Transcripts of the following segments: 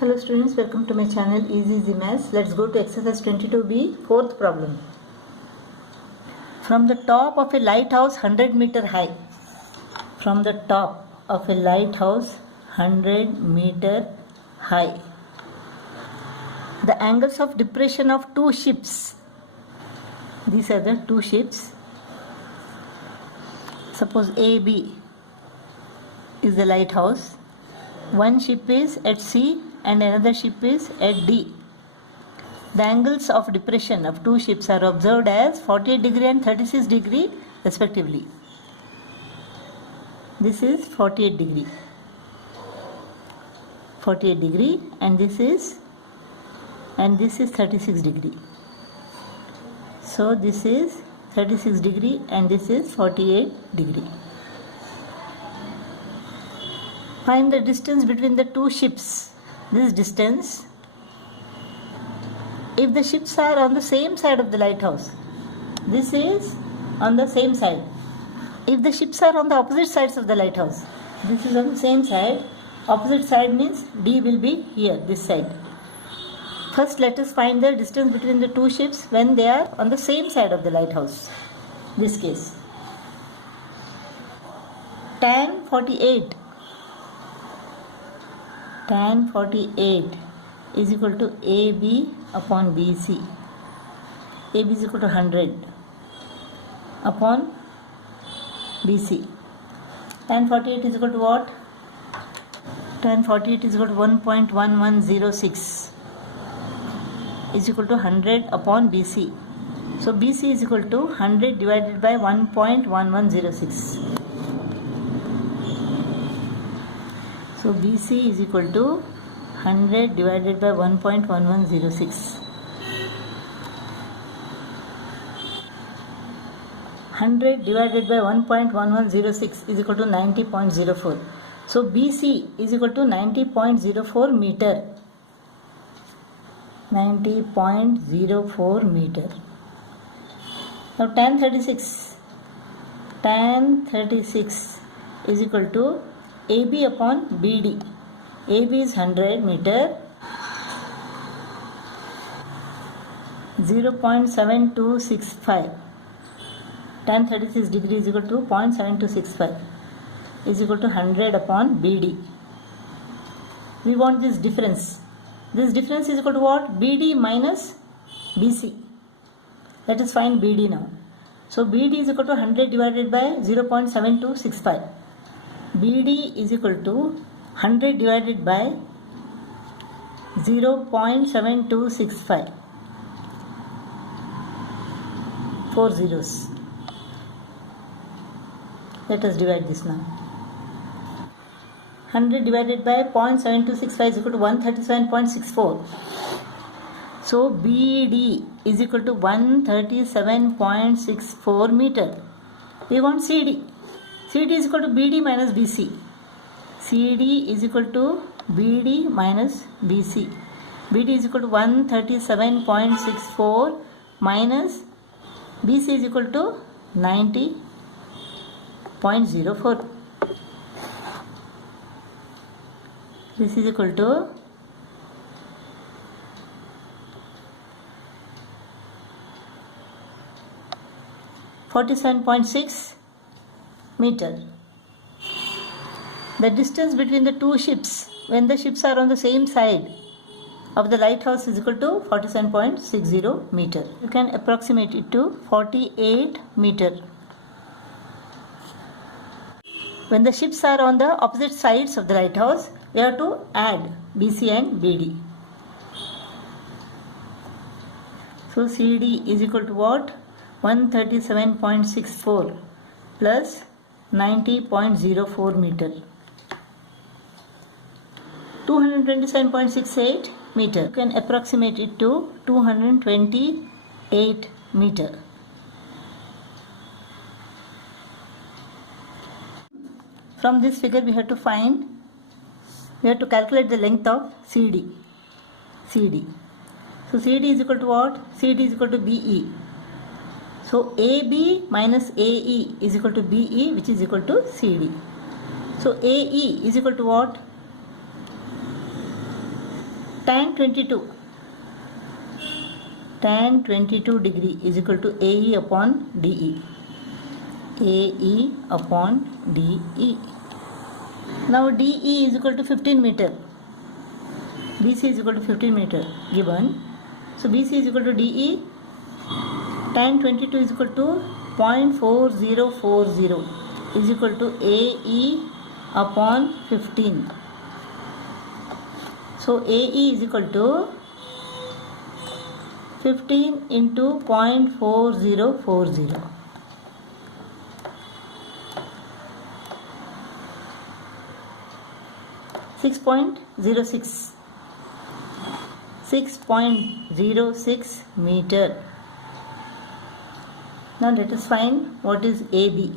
Hello students, welcome to my channel Easy Maths. Let's go to exercise 22b, fourth problem. From the top of a lighthouse 100 meter high. From the top of a lighthouse 100 meter high. The angles of depression of two ships. These are the two ships. Suppose A, B is the lighthouse. One ship is at C and another ship is at D. The angles of depression of two ships are observed as 48 degree and 36 degree respectively. This is 48 degree. 48 degree and this is 36 degree. So this is 36 degree and this is 48 degree. Find the distance between the two ships. This distance, if the ships are on the same side of the lighthouse, this is on the same side. If the ships are on the opposite sides of the lighthouse, this is on the same side. Opposite side means D will be here, this side. First let us find the distance between the two ships when they are on the same side of the lighthouse. This case. Tan 48 is equal to AB upon BC. AB is equal to 100 upon BC. Tan 48 is equal to what? Tan 48 is equal to 1.1106 is equal to 100 upon BC. So BC is equal to 100 divided by 1.1106. So BC is equal to 100 divided by 1.1106. 100 divided by 1.1106 is equal to 90.04. So BC is equal to 90.04 meter. 90.04 meter. Now tan 36 is equal to AB upon BD. AB is 100 meter. 0.7265. Tan 36 degree is equal to 0.7265 is equal to 100 upon BD. We want this difference. This difference is equal to what? BD minus BC. Let us find BD now. So BD is equal to 100 divided by 0.7265. BD is equal to 100 divided by 0.7265. 4 zeros. Let us divide this now. 100 divided by 0.7265 is equal to 137.64. So BD is equal to 137.64 meter. We want CD. CD is equal to BD minus BC. CD is equal to BD minus BC. BD is equal to 137.64 minus BC is equal to 90.04. This is equal to 47.6 meter. The distance between the two ships when the ships are on the same side of the lighthouse is equal to 47.60 meter. You can approximate it to 48 meter. When the ships are on the opposite sides of the lighthouse, we have to add BC and BD. So CD is equal to what? 137.64 plus 90.04 meter. 227.68 meter. You can approximate it to 228 meter. From this figure we have to calculate the length of CD. So CD is equal to what? CD is equal to BE. So AB minus AE is equal to BE, which is equal to CD. So AE is equal to what? tan 22 degree is equal to AE upon DE. AE upon DE. Now DE is equal to 15 meter. BC is equal to 15 meter given. So BC is equal to DE. Tan 22 is equal to 0.4040 is equal to AE upon 15. So AE is equal to 15 into 0.4040. Six point zero six meter. Now let us find what is AB.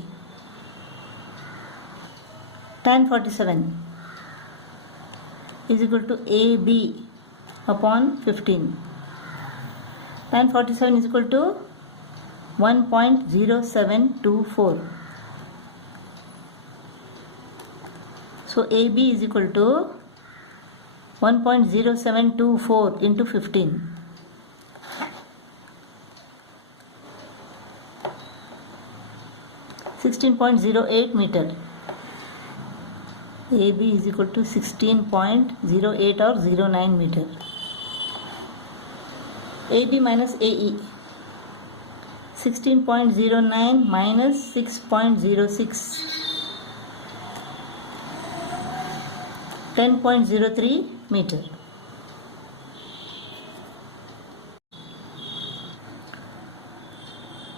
Tan 47 is equal to AB upon 15. Tan 47 is equal to 1.0724. So AB is equal to 1.0724 into 15. (16.08 meter). AB is equal to 16.08 or 09 meter. AB minus AE. 16.09 minus 6.06. 10.03 meter.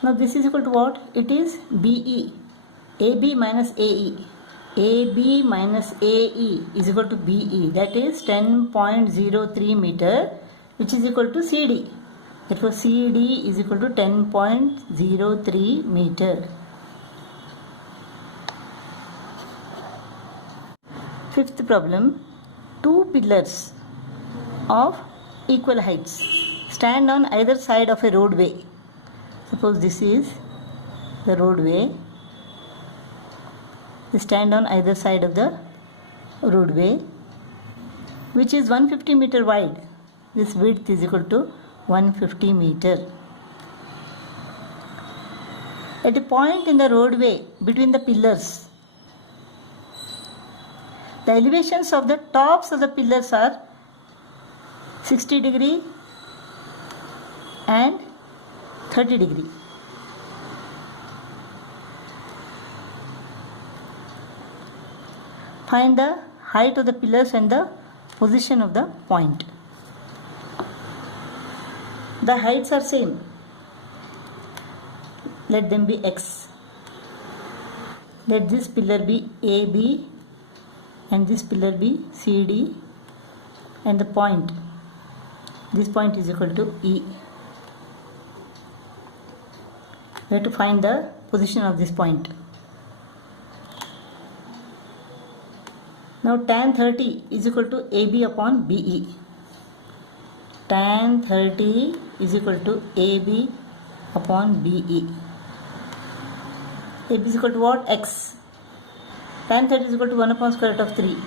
Now this is equal to what? It is BE. AB minus AE. AB minus AE is equal to BE. That is 10.03 meter, which is equal to CD. Therefore CD is equal to 10.03 meter. Fifth problem. Two pillars of equal heights stand on either side of a roadway. Suppose this is the roadway. They stand on either side of the roadway, which is 150 meter wide. This width is equal to 150 meter. At a point in the roadway between the pillars, the elevations of the tops of the pillars are 60 degree and 30 degree. Find the height of the pillars and the position of the point. The heights are same. Let them be x. Let this pillar be AB and this pillar be CD, and the point, this point is equal to E. We have to find the position of this point. Now tan 30 is equal to AB upon BE. Tan 30 is equal to AB upon BE. AB is equal to what? X. Tan 30 is equal to 1 upon square root of 3.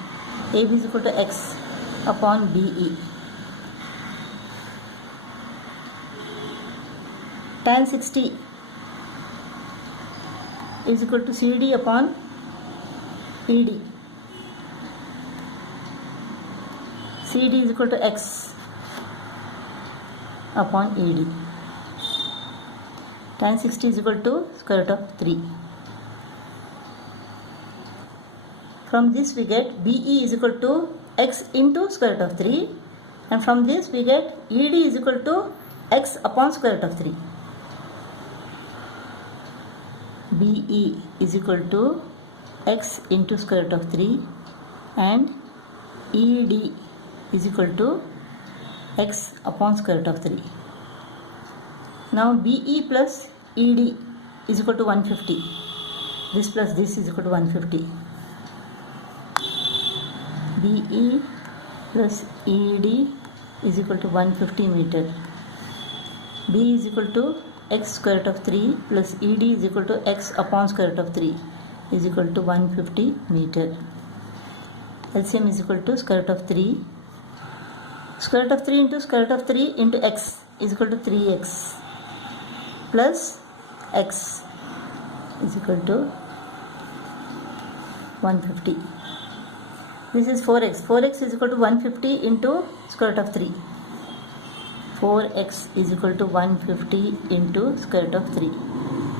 AB is equal to X upon BE. Tan 60 is equal to CD upon ED. CD is equal to X upon ED. Tan 60 is equal to square root of 3. From this we get BE is equal to X into square root of 3, and from this we get ED is equal to X upon square root of 3. BE is equal to X into square root of 3 and ED is equal to X upon square root of 3. Now BE plus ED is equal to 150. This plus this is equal to 150. BE plus ED is equal to 150 meter. B is equal to X square root of 3 plus ED is equal to X upon square root of 3 is equal to 150 meter. LCM is equal to square root of 3 Square root of 3 into square root of 3 into x is equal to 3x plus x is equal to 150. This is 4x. 4x is equal to 150 into square root of 3. 4x is equal to 150 into square root of 3.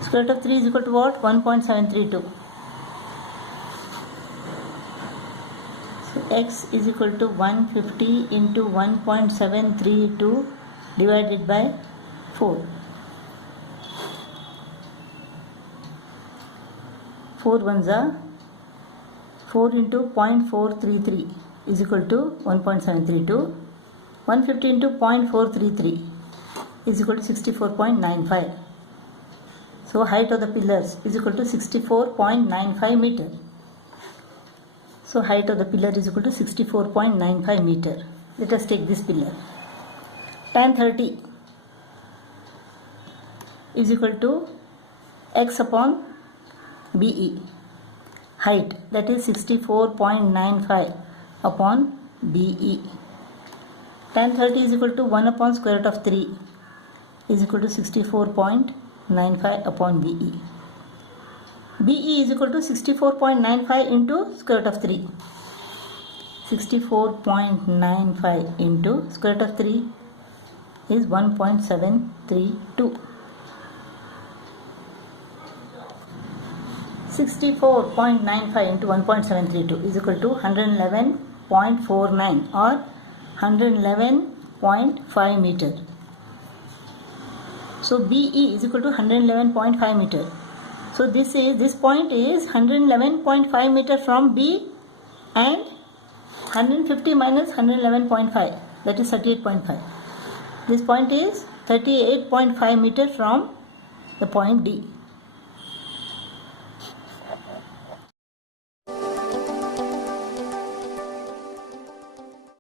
Square root of 3 is equal to what? 1.732. So x is equal to 150 into 1.732 divided by 4. 4 ones are 4 into 0.433 is equal to 1.732. 150 into 0.433 is equal to 64.95. So height of the pillars is equal to 64.95 meter. So height of the pillar is equal to 64.95 meter. Let us take this pillar. Tan 30 is equal to x upon BE. Height, that is 64.95 upon BE. Tan 30 is equal to 1 upon square root of 3 is equal to 64.95 upon BE. BE is equal to 64.95 into square root of 3. 64.95 into square root of 3 is 1.732. 64.95 into 1.732 is equal to 111.49 or 111.5 meter. So BE is equal to 111.5 meter. So this point is 111.5 meter from B and 150 minus 111.5, that is 38.5. This point is 38.5 meter from the point D.